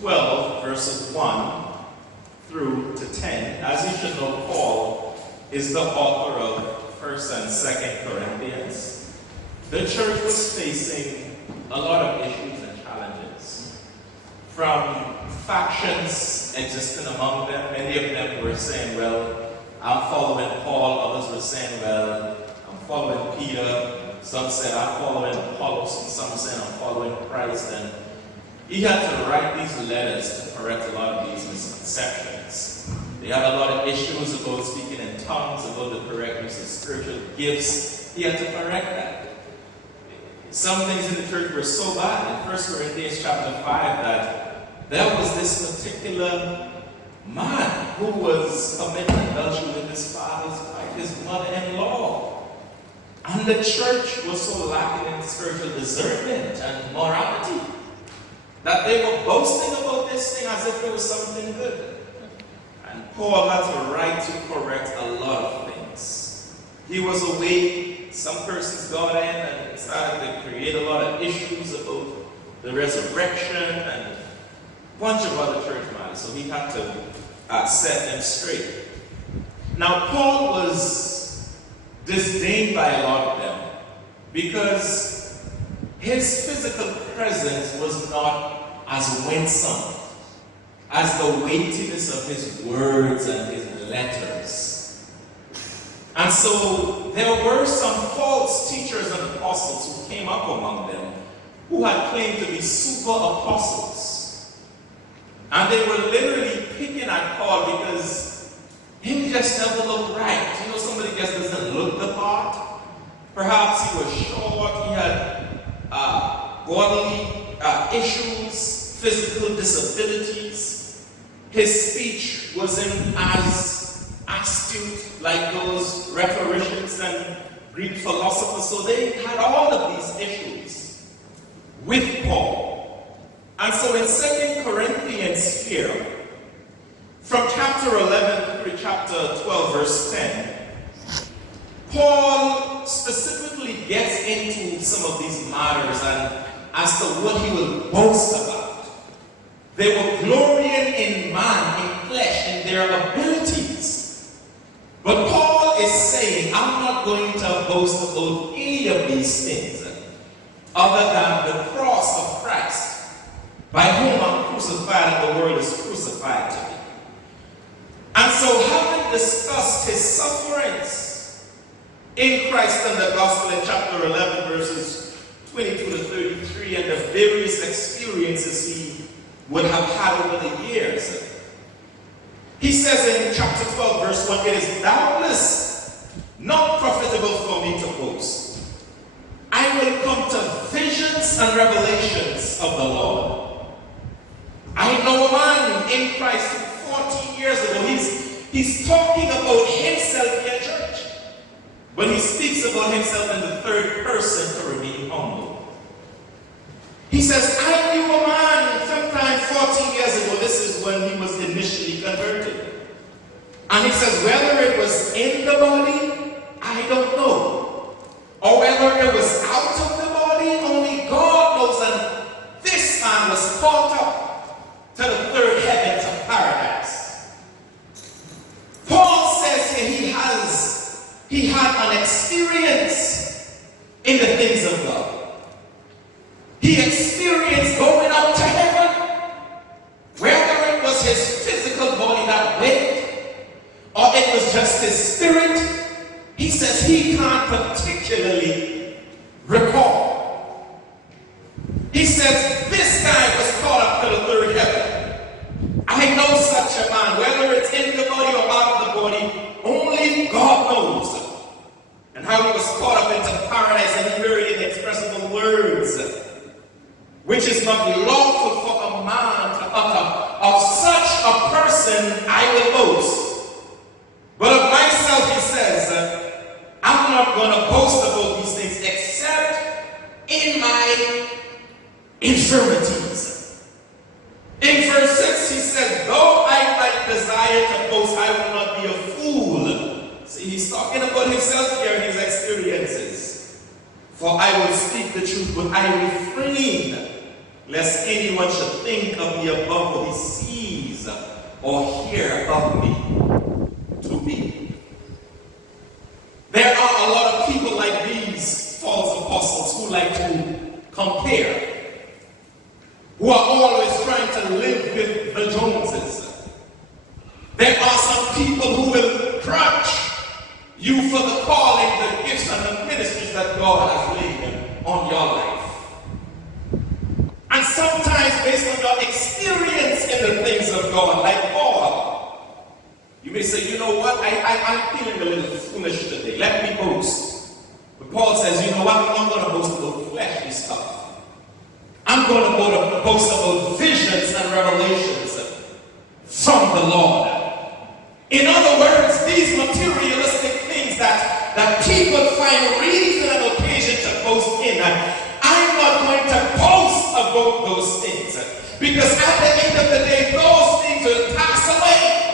12, verses 1 through to 10. As you should know, Paul is the author of 1st and 2nd Corinthians. The church was facing a lot of issues and challenges. From factions existing among them, many of them were saying, well, I'm following Paul. Others were saying, well, I'm following Peter. Some said, I'm following Apollos. And some said, I'm following Christ. And he had to write these letters to correct a lot of these misconceptions. They had a lot of issues about speaking in tongues, about the correct use of spiritual gifts. He had to correct that. Some things in the church were so bad in 1 Corinthians chapter 5 that there was this particular man who was committing adultery with his father's wife, his mother-in-law. And the church was so lacking in spiritual discernment and morality that they were boasting about this thing as if it was something good. And Paul had to write to correct a lot of things. He was away, some persons got in and started to create a lot of issues about the resurrection and a bunch of other church matters. So he had to set them straight. Now, Paul was disdained by a lot of them because his physical presence was not as winsome as the weightiness of his words and his letters. And so there were some false teachers and apostles who came up among them who had claimed to be super apostles. And they were literally picking at Paul because he just never looked right. You know, somebody just doesn't look the part. Perhaps he was short, he had bodily issues, physical disabilities. His speech wasn't as astute like those rhetoricians and Greek philosophers. So they had all of these issues with Paul. And so in 2 Corinthians here, from chapter 11 through chapter 12, verse 10, Paul specifically gets into some of these matters and as to what he will boast about. They were glorying in man, in flesh, in their abilities. But Paul is saying, I'm not going to boast about any of these things other than the cross of Christ, by whom I'm crucified and the world is crucified to me. And so, having discussed his sufferings in Christ and the gospel in chapter 11, verses 22 to 33, and the various experiences he would have had over the years, he says in chapter 12, verse 1, it is doubtless not profitable for me to boast. I will come to visions and revelations of the Lord. I know a man in Christ who 40 years ago, he's talking about himself in church. But he speaks about himself in the third person to remain humble. He says, I knew a man sometime 14 years ago. This is when he was initially converted. And he says, whether it was in the body, I don't know. Or whether it was out of the body, only God knows. And this man was caught up to the third heaven, to paradise. Paul says here he had an experience in the things of God. He experienced going up to heaven, whether it was his physical body that went, or it was just his spirit. He says he can't particularly recall. He says this guy was caught up to the third heaven. I know such a man, whether it's in the body or out of the body, only God knows. And how he was caught up into paradise and he heard inexpressible words, which is not lawful for a man to utter. Of such a person I will boast. But of myself, he says, I'm not going to boast about these things except in my infirmities. In verse 6, he says, though I might desire to boast, I will not be a fool. See, he's talking about himself here and his experiences. For I will speak the truth, but I refrain lest anyone should think of me above what he sees or hear of me to be. There are a lot of people like these false apostles who like to compare, who are always trying to live with the Joneses. There are some people who will grudge you for the calling, the gifts, and the ministries that God has laid on your life. And sometimes based on your experience in the things of God, like Paul, you may say, you know what, I'm feeling a little foolish today. Let me boast. But Paul says, you know what, I'm not going to boast about fleshly stuff. I'm going to boast about visions and revelations from the Lord. In other words, these materialistic things that people find reason and occasion to boast in, I'm not going to boast about those things, because at the end of the day, those things will pass away.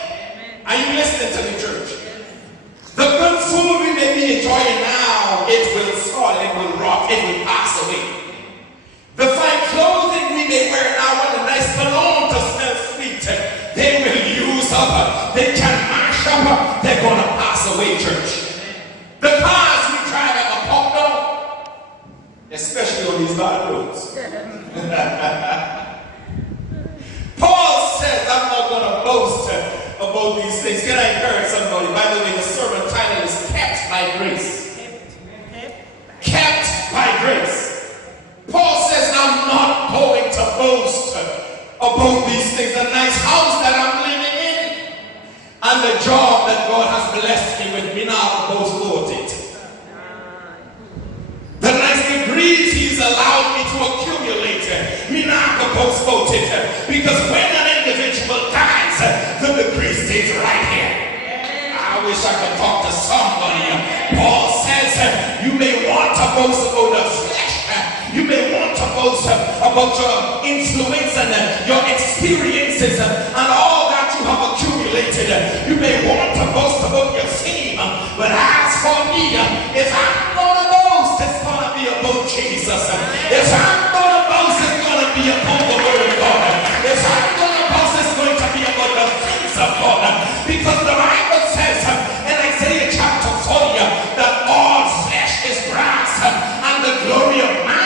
Are you listening to me, church? The good food we may be enjoying now, it will spoil, it will rot, it will pass away. The fine clothing we may wear now and the nice cologne to smell sweet, they will use up, they can mash up, they're going to pass away, church. The cars we drive at a pump now, especially on these bad roads. Paul says, I'm not going to boast about these things. Can I encourage somebody? By the way, the sermon title is Kept by Grace. Kept by Grace. Paul says, I'm not going to boast about these things. A nice house that I'm living in and the job that God has blessed me with, me not boast about it. The nice degrees he's allowed me to accumulate, me not boast about it. Because when an individual dies, the degree stays right here. I wish I could talk to somebody. Paul says, you may want to boast about the flesh. You may want to boast about your influence and your experiences and all that you have accumulated. You may want to boast about your fame. But as for me, if I'm going to boast, it's going to be about Jesus. If I'm going to boast, it's going to be about the Word of God. If I'm going to boast, it's going to be about the things of God. Because the Bible says in Isaiah chapter 40 that all flesh is grass and the glory of man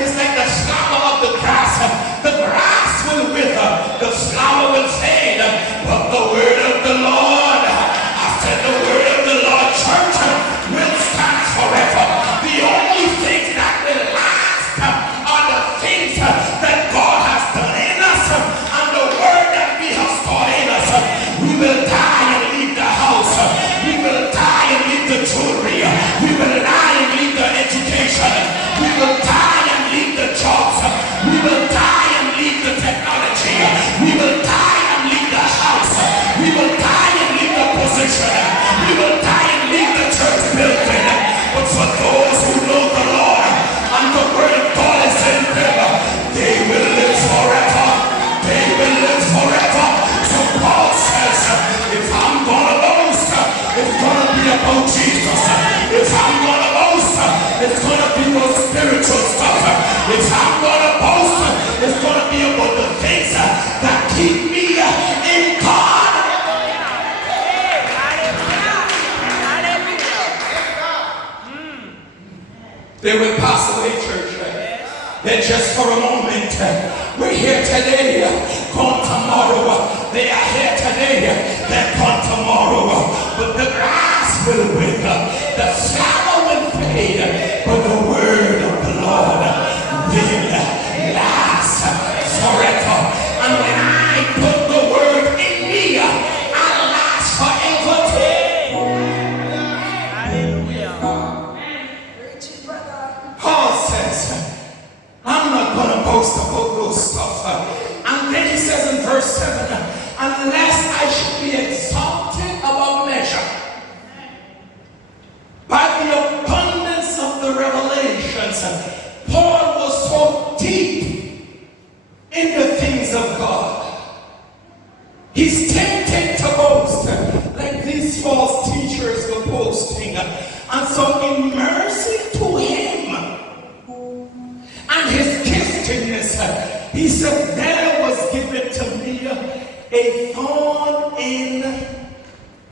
is like the flower of the grass. The grass will wither, the flower will fade, but the word of the Lord, after the word of the Lord, church, will stand forever. The only things that will last are the things that God has done in us and the word that we have stored in us. We will die and leave the house. We will die and leave the jewelry. We will die and leave the education. We will die and leave the jobs. We will die and leave the technology. We will die and leave the house. We will die and leave the position. We will die and leave the church building. But for those who know the Lord and the word of God is in them, they will live forever. They will live forever. So Paul says, if I'm going to boast, it's going to be about Jesus. If I'm going to boast, it's going to be about spiritual stuff. If I'm going to boast, it's going to be about the things that keep me in God. They will pass away, church. They're just for a moment. We're here today, gone tomorrow. They are here today, they're gone tomorrow. But the grass will wither, the flower will fade, but the word of the Lord will last forever. And when I put the word in me, I'll last forever. Paul says, I'm not going to boast about those stuff. And then he says in verse 7, unless I should be exalted above measure by the abundance of the revelations. Paul was so deep in the things of God. He's tempted to boast like these false teachers were boasting. And so in mercy to him and his giftedness, he a thorn in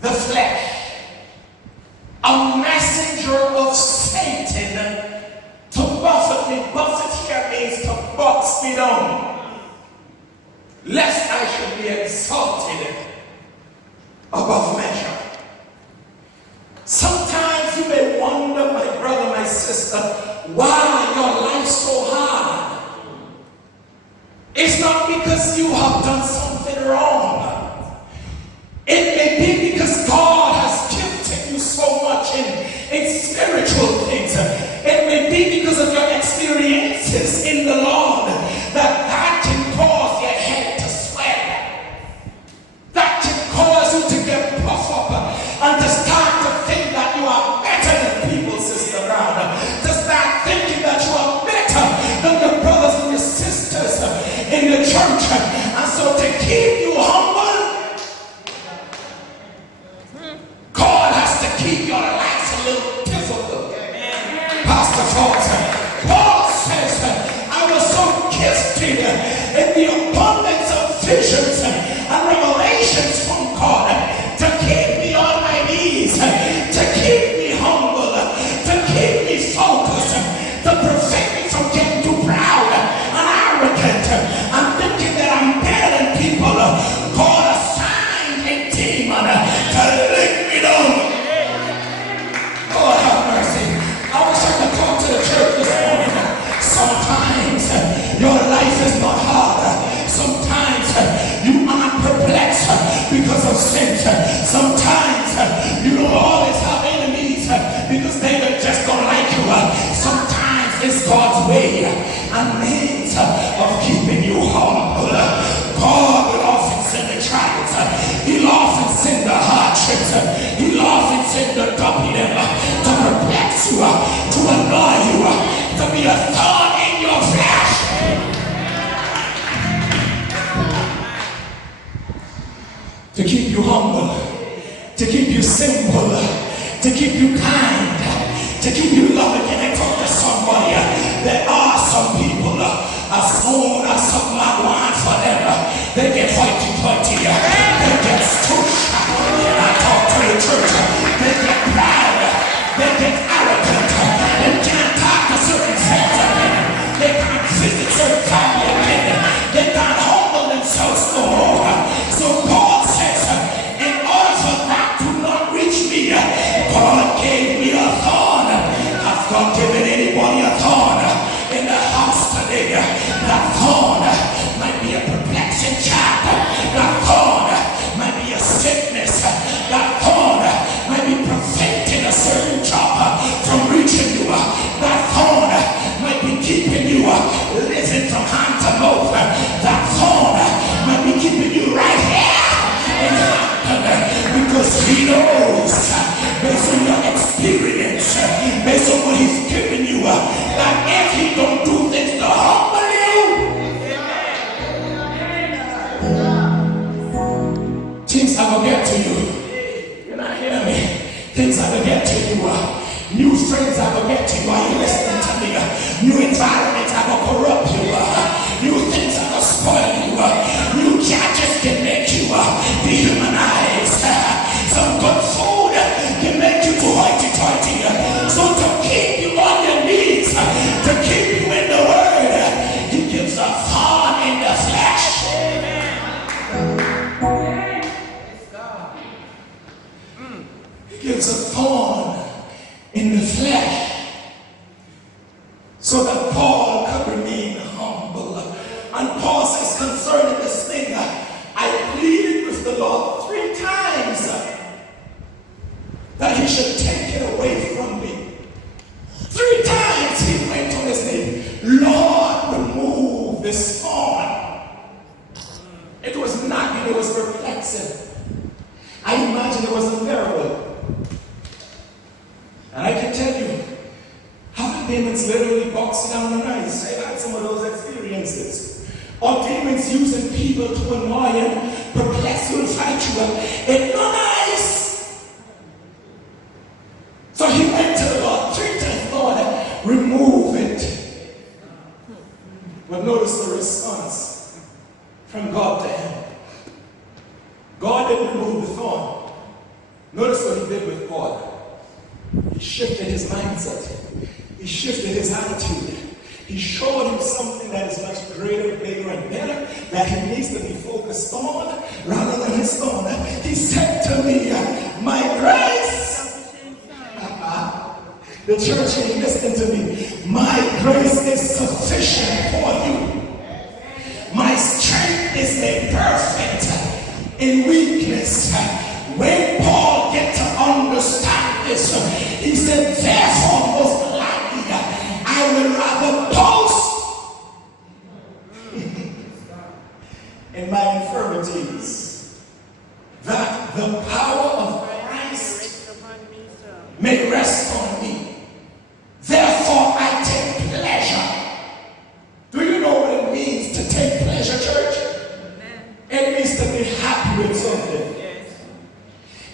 the flesh, a messenger of Satan to buffet me. Buffet here means to box me down, lest I should be exalted above measure. Sometimes you may wonder, my brother, my sister, why your life's so hard. It's not because you have done something wrong. It may be because God has gifted you so much in spiritual things. It may be because of your experiences in the Lord that can cause your head to swell. That can cause you to get puffed up and to start to think that you are better than people, sister Brown. To start thinking that you are better than your brothers and your sisters in the church. And so to keep you humble, God has to keep your lives a little difficult. Pastor Paul says, I was so gifted in the abundance of visions and revelations from God to keep me on my knees, to keep me humble, to keep me focused, to prevent me from getting too proud and arrogant and thinking that I'm better than people. God assigned a demon to lick me down. Lord have mercy. I wish I could talk to the church this morning. Sometimes your life is not hard. Sometimes you are perplexed because of sin. Sometimes you don't always have enemies because they just don't like you. Sometimes it's God's way and means of keeping you humble. God will often send the trials. He'll often send the hardships. He'll often send the problem to perplex you, to annoy you, to be a thorn in your flesh. To keep you humble, to keep you simple, to keep you kind, to keep you loving. Can I talk to somebody? There are some people, as soon as something I want for them, they get hoity-toity, they get stoosh. I talk to the church, they get proud, they get arrogant, they can't talk to certain friends of men, they can't visit certain family of men, they can't humble themselves no more. So Paul says, in order for that to not reach me, God gave me a thorn. Has God given anybody a thorn in the house today? That thorn might be a perplexing child. That thorn might be a sickness. That thorn might be preventing a certain job from reaching you. That thorn might be keeping you living from hand to mouth. That thorn might be keeping you right here in Hampden, because he knows, based on your experience, based on what he's given you, that if he don't do things to humble you, things I will get to you. You're not hearing me? Things I will get to you. New friends I will get to you. Are you listening to me? New environments I will corrupt you. New things I will spoil you. New judges can make you dehumanize. Some good food can make you too hoity-toity. So to keep you on your knees, to keep you in the word, he gives a thorn in the flesh. He gives a thorn in the flesh so that Paul could remain humble. And Paul says concerning this thing, I pleaded with the Lord 3 times that he should take it away from me. 3 times he went on his knees, Lord, remove this thorn. It was nagging, it was perplexing. I imagine it was unbearable. And I can tell you, having demons literally boxing down the eyes. I've had some of those experiences. Or demons using people to annoy and perplex you and fight you. It's not nice. So he went to the Lord 3 times, Lord, remove it. But notice the response from God to him. God didn't remove the thorn. Notice what he did with Paul. He shifted his mindset. He shifted his attitude. He showed him something that is much greater, bigger, and better that he needs to be focused on rather than his thorn. He said to me, my grace. The church ain't listening to me. My grace is sufficient for you. My strength is made perfect in weakness. When Paul get to understand this, he said, therefore, most likely, I will rather boast in my infirmities, that the power of Christ may rest on me. Therefore, I take pleasure. Do you know what it means to take pleasure, church? It means to be happy with something.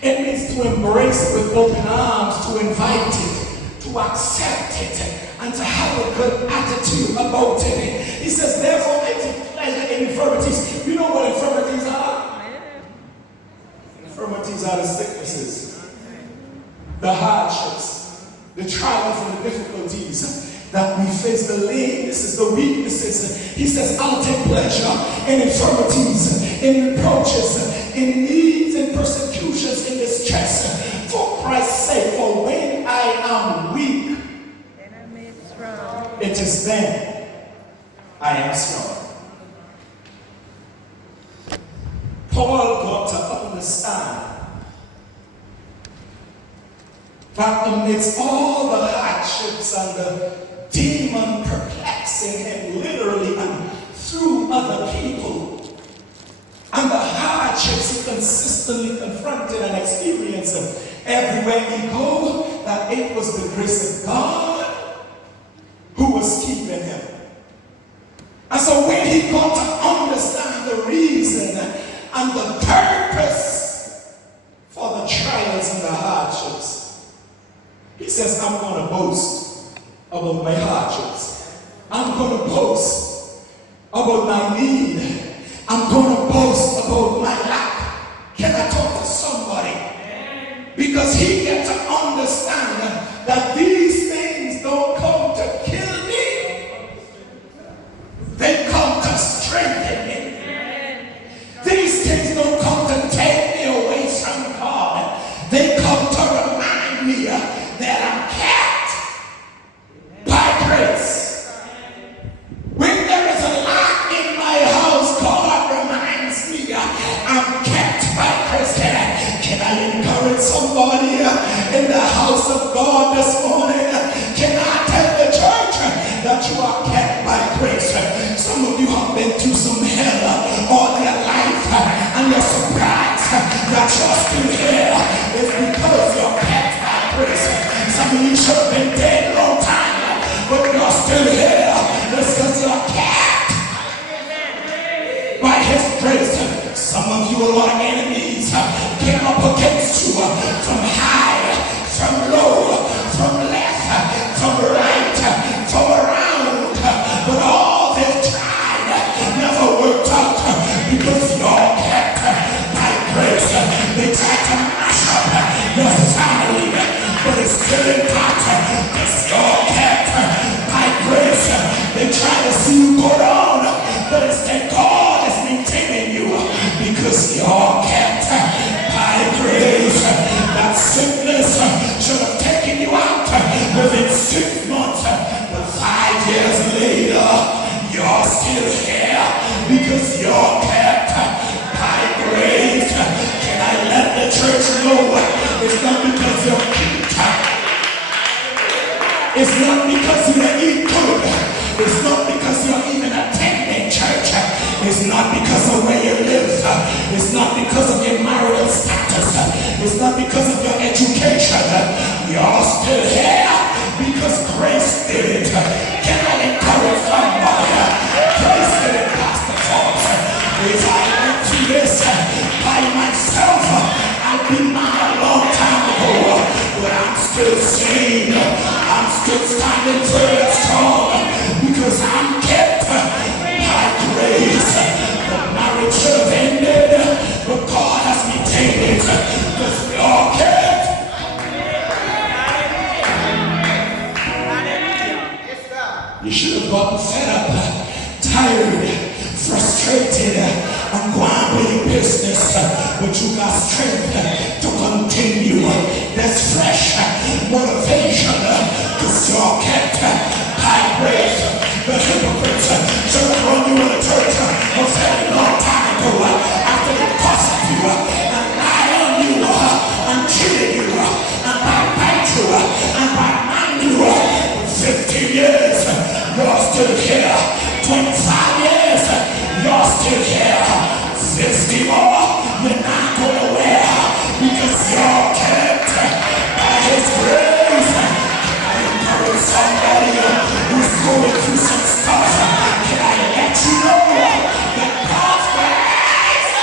It means to embrace it with open arms, to invite it, to accept it, and to have a good attitude about it. He says, therefore, I take pleasure in infirmities. You know what infirmities are? Infirmities are the sicknesses, the hardships, the trials and the difficulties that we face, the lamenesses, the weaknesses. He says, I'll take pleasure in infirmities, in reproaches, in needs, in persecutions, in distress, for Christ's sake. For when I am weak, it is then I am strong. Paul got to understand that amidst all the hardships and the demon perplexing him literally and through other people, and the hardships he consistently confronted and experienced everywhere he go, that it was the grace of God who was keeping him. And so when he got to understand the reason and the purpose for the trials and the hardships, he says, I'm going to boast about my hardships. I'm going to boast about my need. I'm going to boast about my lack. Can I talk to somebody? Because he gets to understand that these things don't come to kill me. They come to strengthen me. These things don't come to take me away from God. They come to remind me that I'm kept by grace. When there is a lack in my house, God reminds me I'm kept by grace. Can I encourage somebody in the house of God this morning? Can I tell the church that you are kept by grace? Some of you have been through some hell all your life, and you're surprised that you're still here. It's because you're kept by grace. Some of you should have been dead a long time, but you're still here. It's because you're kept by his grace. Some of you are enemies came up against you from high, from low, from left, from right, from around, but all they've tried never worked out because you're kept by grace. They tried to mash up your family, but it's still intact because you're kept by grace. They try to see you go down, but instead God is maintaining you because you're kept by grace. That sickness should have taken you out within 6 months, but 5 years later, you're still here because you're kept by grace. Can I let the church know it's not because you're cute? It's not because you eat good. It's not because you're even attending church. It's not because of where you live. It's not because of your marital status. It's not because of your education. You're still here because grace did it. Can I encourage somebody? Grace did it, Pastor Fox. If I went through this by myself, I'd be mad a long time ago. But I'm still sane. I'm still standing firm and strong because I'm kept by grace. The marriage should have ended, but God has me but you got strength to continue. There's fresh motivation because you're kept by grace. The hypocrites should have run you in the church a very long time ago after they gossip you and lie on you and cheat you and backbite you and backman you. 15 years, you're still here. 25 years, you're still here. 60 more, you're not going nowhere because you're kept by His grace. I encourage somebody who's going through some stuff. Can I let you know that God's grace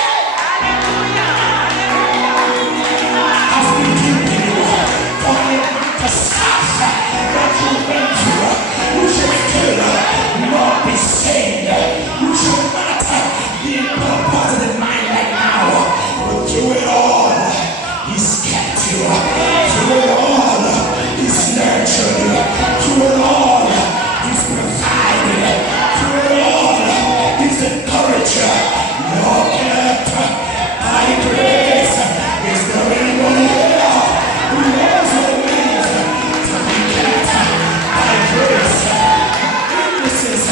has been keeping you from the amount of stuff that you've been through? You should still not be saved. You should not be in a positive mind right now. But through it all, He's kept you. Through it all, He's nurtured you. Through it all, He's provided. Through it all, He's encouraged you. You're kept by grace. Is there anyone here who knows what it means to be kept by grace? Weaknesses,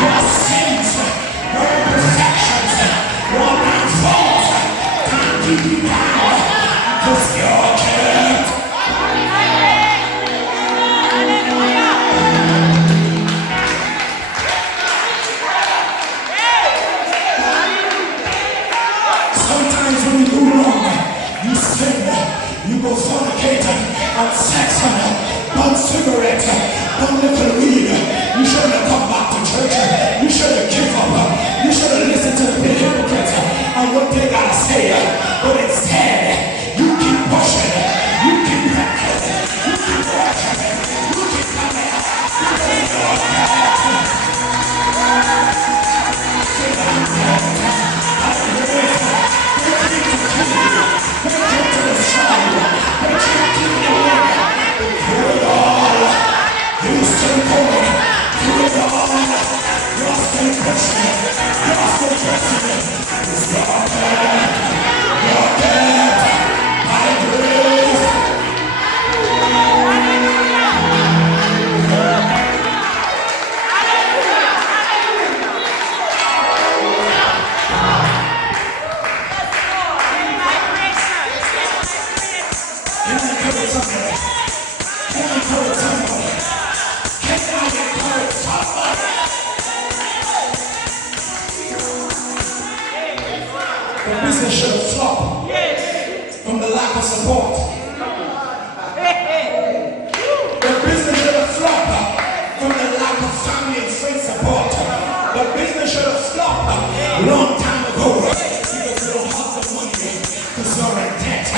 your sins, your imperfections, your downfalls can't keep you down because you're kept. Sometimes when you do wrong, you sin, you go fornicate, have sex, burn cigarette, burn little weed. You shouldn't have come back to church. You should have given up. You should have listened to the big hypocrites and what they gotta say. But instead, you keep pushing. You keep practicing. You keep working. You keep coming. The business should have flopped from the lack of support. The business should have flopped from the lack of family and friend support. The business should have flopped a long time ago because you don't have the money because you're in debt.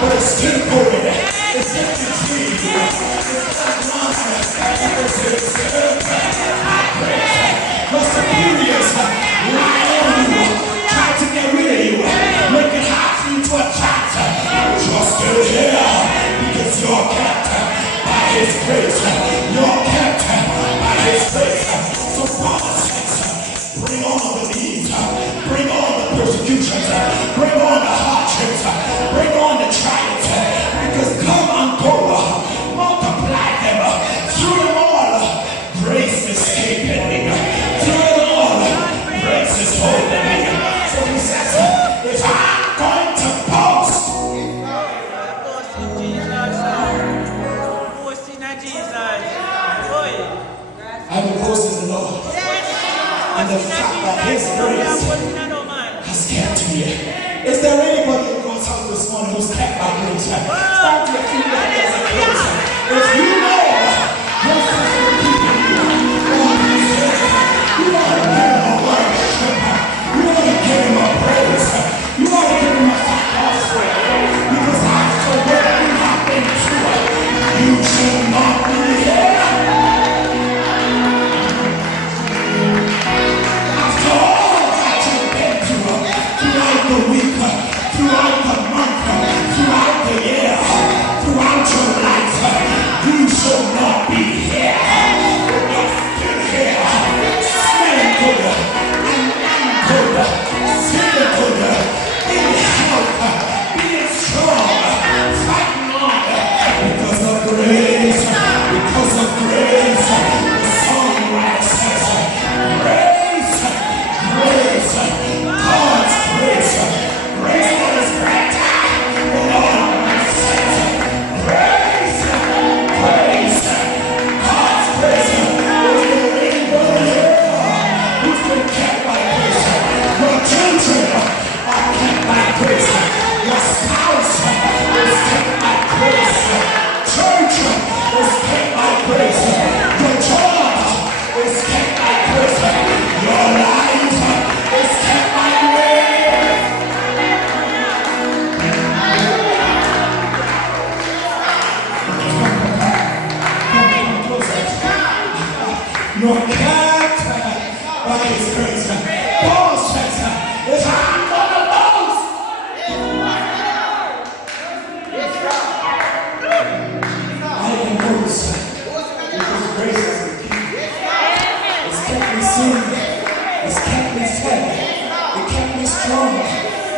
But it's still going. It's still continuing. It's not nonsense. It's your superiors lie on you, try to get rid of you, make it hard for you to attract. But you're still here because you're kept by His grace. You're kept by His grace. So Paul says, bring on the needs, bring on the persecutions, bring on the hardships, bring on the trials, because come and go, multiply them. Through them all, grace is keeping me. Through it all, grace is holding me. So he says, if I'm going to boast, I will boast in the Lord and the fact that His grace has kept me. Is there anybody who goes out this morning who's kept by grace? Stand to your feet like there's a grace. If you know your sister is keeping you, you want to give Him a worship. You want to give Him a praise. You want to give Him a thank offering. Because after what you have been through, you should not be here. After all that you've been through, throughout the week, throughout the month, throughout the year, throughout your life, you should not be here. But you're still here, smelling good, and good, feeling good, in health,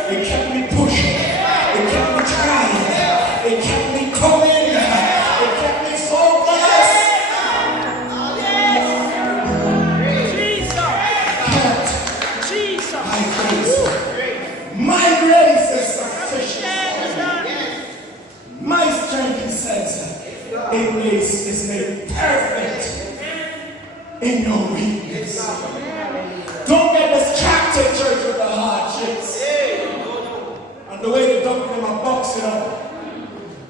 It kept me pushing. It kept me trying. It kept me coming. It kept me focused. Kept my grace is sufficient. My strength, he says, in grace is made perfect in your weakness. Don't get distracted, church, with the hardships and the way the doctor are boxing up.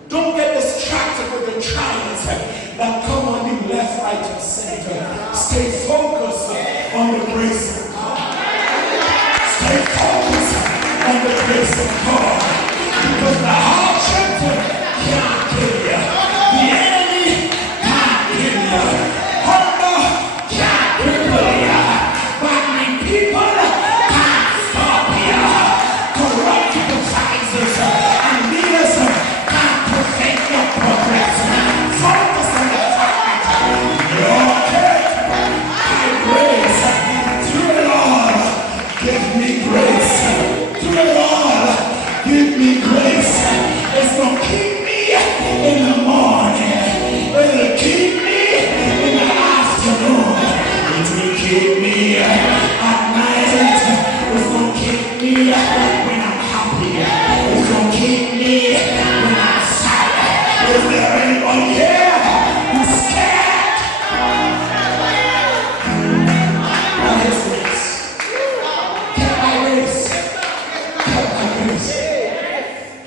Don't get distracted with the trials that come on you left, right, and center. Stay focused on the grace of God. Stay focused on the grace of God. Because the hardship can't kill you. The enemy can't kill you. Hunger can't cripple you. But my people can't stop you. Corrupt enterprises and leaders can't prevent your progress. Focus on the fact that you're okay. By grace, through it all, give me grace. Through it all, give me grace. It's gonna keep me in the morning. It'll keep me in the afternoon. It will keep me at night. It's gonna keep me when I'm happy. It's gonna keep me when I'm sad. Is there anyone here who's scared? By His grace. Kept by grace. Kept by grace.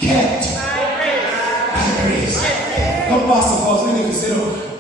Kept by grace. Come, Pastor Paul, we need to sit up.